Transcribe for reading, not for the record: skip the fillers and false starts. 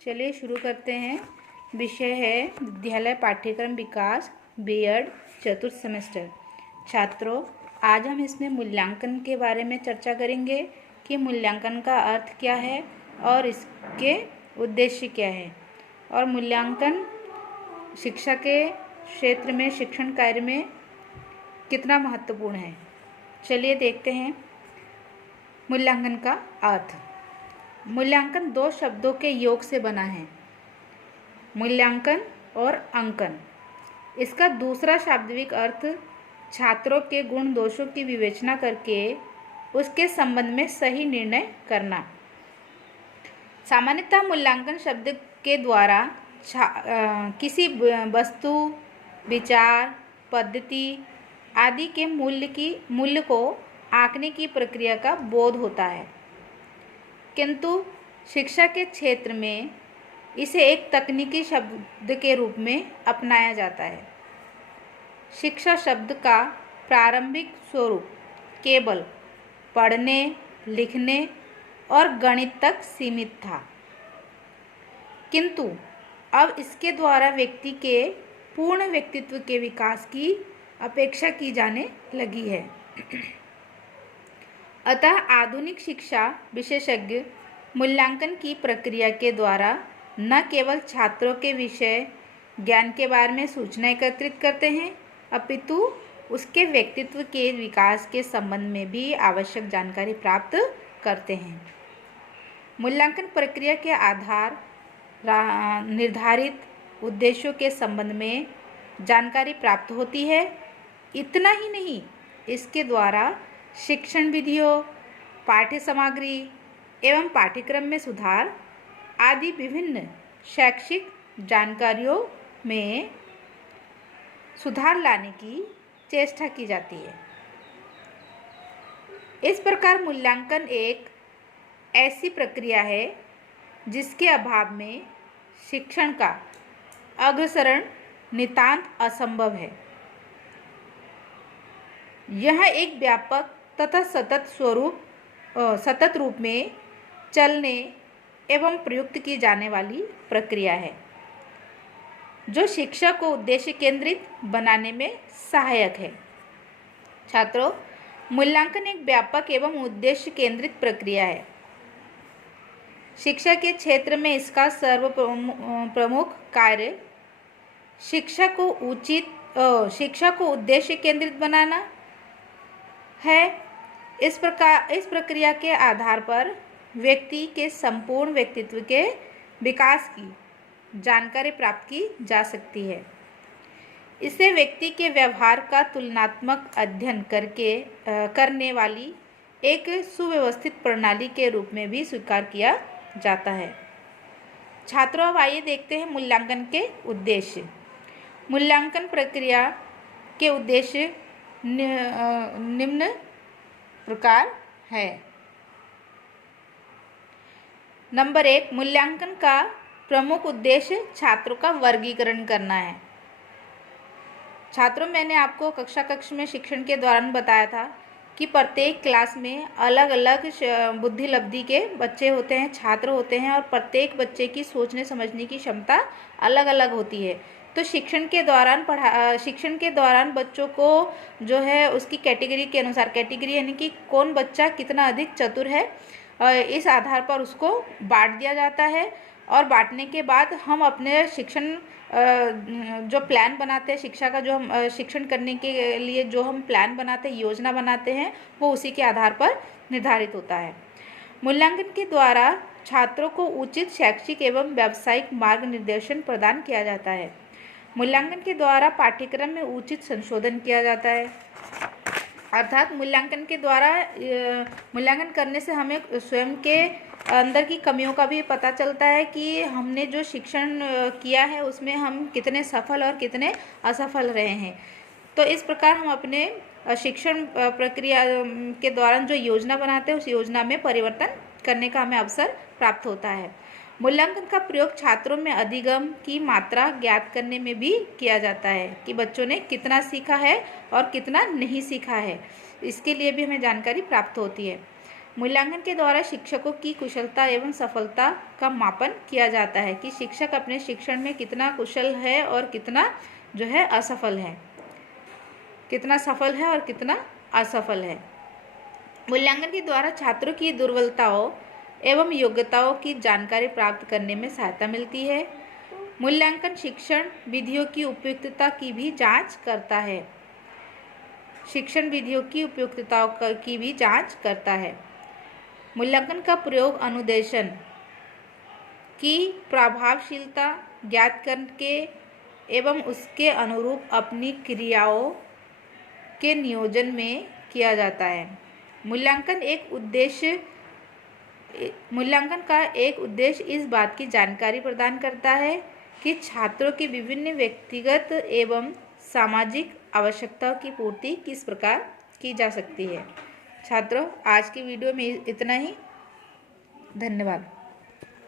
चलिए शुरू करते हैं। विषय है विद्यालय पाठ्यक्रम विकास बीएड चतुर्थ सेमेस्टर। छात्रों, आज हम इसमें मूल्यांकन के बारे में चर्चा करेंगे कि मूल्यांकन का अर्थ क्या है और इसके उद्देश्य क्या है और मूल्यांकन शिक्षा के क्षेत्र में शिक्षण कार्य में कितना महत्वपूर्ण है। चलिए देखते हैं मूल्यांकन का अर्थ। मूल्यांकन दो शब्दों के योग से बना है, मूल्यांकन और अंकन। इसका दूसरा शाब्दिक अर्थ छात्रों के गुण दोषों की विवेचना करके उसके संबंध में सही निर्णय करना। सामान्यतः मूल्यांकन शब्द के द्वारा किसी वस्तु, विचार, पद्धति आदि के मूल्य को आंकने की प्रक्रिया का बोध होता है, किंतु शिक्षा के क्षेत्र में इसे एक तकनीकी शब्द के रूप में अपनाया जाता है। शिक्षा शब्द का प्रारंभिक स्वरूप केवल पढ़ने, लिखने और गणित तक सीमित था, किंतु अब इसके द्वारा व्यक्ति के पूर्ण व्यक्तित्व के विकास की अपेक्षा की जाने लगी है। अतः आधुनिक शिक्षा विशेषज्ञ मूल्यांकन की प्रक्रिया के द्वारा न केवल छात्रों के विषय ज्ञान के बारे में सूचना एकत्रित करते हैं, अपितु उसके व्यक्तित्व के विकास के संबंध में भी आवश्यक जानकारी प्राप्त करते हैं। मूल्यांकन प्रक्रिया के आधार निर्धारित उद्देश्यों के संबंध में जानकारी प्राप्त होती है। इतना ही नहीं, इसके द्वारा शिक्षण विधियों, पाठ्य सामग्री एवं पाठ्यक्रम में सुधार आदि विभिन्न शैक्षिक जानकारियों में सुधार लाने की चेष्टा की जाती है। इस प्रकार मूल्यांकन एक ऐसी प्रक्रिया है जिसके अभाव में शिक्षण का अग्रसरण नितांत असंभव है। यह एक व्यापक तथा सतत रूप में चलने एवं प्रयुक्त की जाने वाली प्रक्रिया है, जो शिक्षा को उद्देश्य केंद्रित बनाने में सहायक है। छात्रों, मूल्यांकन एक व्यापक एवं उद्देश्य केंद्रित प्रक्रिया है। शिक्षा के क्षेत्र में इसका प्रमुख कार्य शिक्षा को उद्देश्य केंद्रित बनाना है। इस प्रक्रिया के आधार पर व्यक्ति के संपूर्ण व्यक्तित्व के विकास की जानकारी प्राप्त की जा सकती है। इसे व्यक्ति के व्यवहार का तुलनात्मक अध्ययन करने वाली एक सुव्यवस्थित प्रणाली के रूप में भी स्वीकार किया जाता है। छात्रों, अब आइए देखते हैं मूल्यांकन के उद्देश्य। मूल्यांकन प्रक्रिया के उद्देश्य निम्न प्रकार है। नंबर 1, मूल्यांकन का प्रमुख उद्देश्य छात्रों का वर्गीकरण करना है। छात्रों, मैंने आपको कक्षा में शिक्षण के दौरान बताया था कि प्रत्येक क्लास में अलग अलग बुद्धि लब्धि के बच्चे होते हैं, छात्र होते हैं, और प्रत्येक बच्चे की सोचने समझने की क्षमता अलग अलग होती है। तो शिक्षण के दौरान बच्चों को जो है उसकी कैटेगरी के अनुसार, कैटेगरी यानी कि कौन बच्चा कितना अधिक चतुर है, इस आधार पर उसको बांट दिया जाता है। और बांटने के बाद हम अपने शिक्षण जो प्लान बनाते हैं, शिक्षा का जो हम शिक्षण करने के लिए जो हम प्लान बनाते हैं, योजना बनाते हैं, वो उसी के आधार पर निर्धारित होता है। मूल्यांकन के द्वारा छात्रों को उचित शैक्षिक एवं व्यावसायिक मार्गनिर्देशन प्रदान किया जाता है। मूल्यांकन के द्वारा पाठ्यक्रम में उचित संशोधन किया जाता है। अर्थात मूल्यांकन करने से हमें स्वयं के अंदर की कमियों का भी पता चलता है कि हमने जो शिक्षण किया है उसमें हम कितने सफल और कितने असफल रहे हैं। तो इस प्रकार हम अपने शिक्षण प्रक्रिया के दौरान जो योजना बनाते हैं उस योजना में परिवर्तन करने का हमें अवसर प्राप्त होता है। मूल्यांकन का प्रयोग छात्रों में अधिगम की मात्रा ज्ञात करने में भी किया जाता है कि बच्चों ने कितना सीखा है और कितना नहीं सीखा है। इसके लिए भी हमें जानकारी प्राप्त होती है। मूल्यांकन के द्वारा शिक्षकों की कुशलता एवं सफलता का मापन किया जाता है कि शिक्षक अपने शिक्षण में कितना कुशल है और कितना जो है असफल है, कितना सफल है और कितना असफल है। मूल्यांकन के द्वारा छात्रों की दुर्बलताओं एवं योग्यताओं की जानकारी प्राप्त करने में सहायता मिलती है। मूल्यांकन शिक्षण विधियों की उपयुक्तता की भी जांच करता है। शिक्षण विधियों की उपयुक्तताओं की भी जांच करता है। मूल्यांकन का प्रयोग अनुदेशन की प्रभावशीलता ज्ञात करके एवं उसके अनुरूप अपनी क्रियाओं के नियोजन में किया जाता है। मूल्यांकन का एक उद्देश्य इस बात की जानकारी प्रदान करता है कि छात्रों की विभिन्न व्यक्तिगत एवं सामाजिक आवश्यकताओं की पूर्ति किस प्रकार की जा सकती है। छात्रों, आज की वीडियो में इतना ही। धन्यवाद।